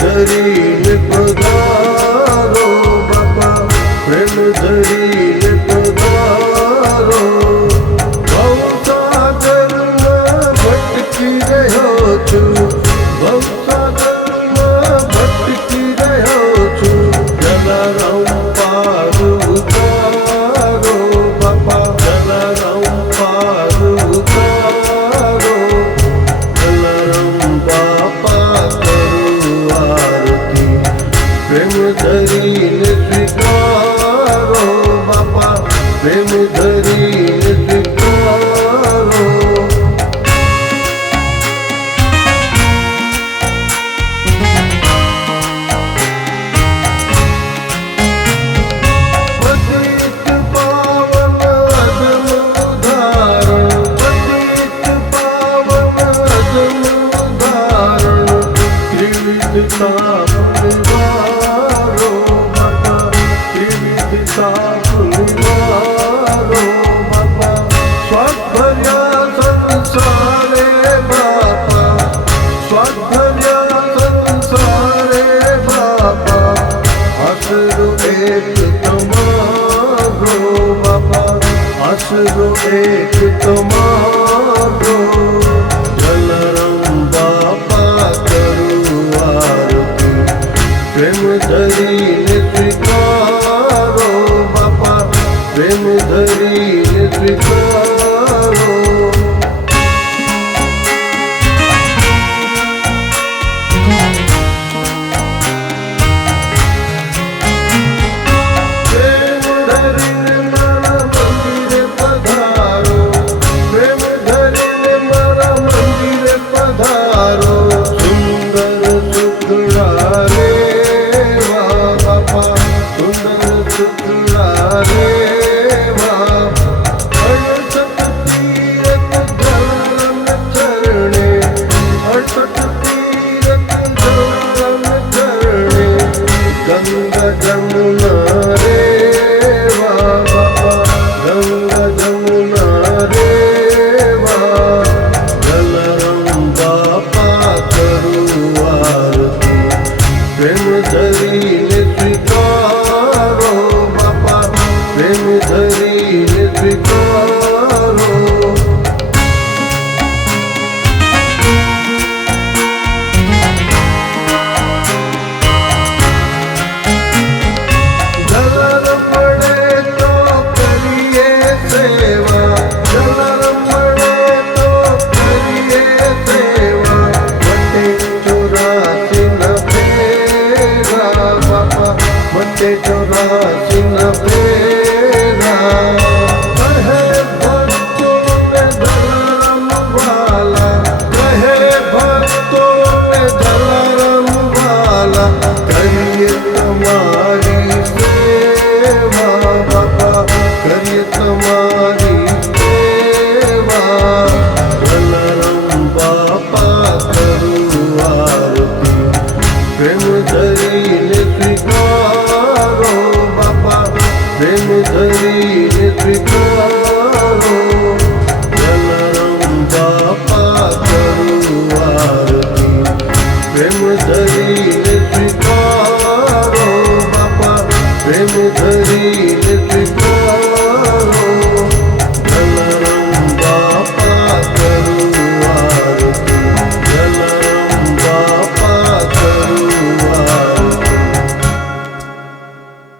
ધરીને પધારો બાપા, પ્રેમ ધરીને પધારો. ભવસાગરમાં ભટકી રહ્યો છું, ભવસાગરમાં ભટકી રહ્યો છું. જલારામ પાર ઉતારો બાપા, જલારામ પાર ઉતારો. જલારામ બાપા કરું આરતી, પ્રેમ ધરીને સ્વીકારો બાપા, પ્રેમ ધરીને સ્વીકારો. પતિત પાવન અદમ ઉદાહરણ, પતિત પાવન અદમ ઉદાહરણ. ત્રિવિધ તાપ નિવારો બાપા, ત્રિવિધ તાપ નિવારો બાપા. સ્વાધ્યા સંસારે બાપા, સ્વાધ્યા સંસારે બાપા. આશરો એક તમારો બાપા, આશરો એક તમારો.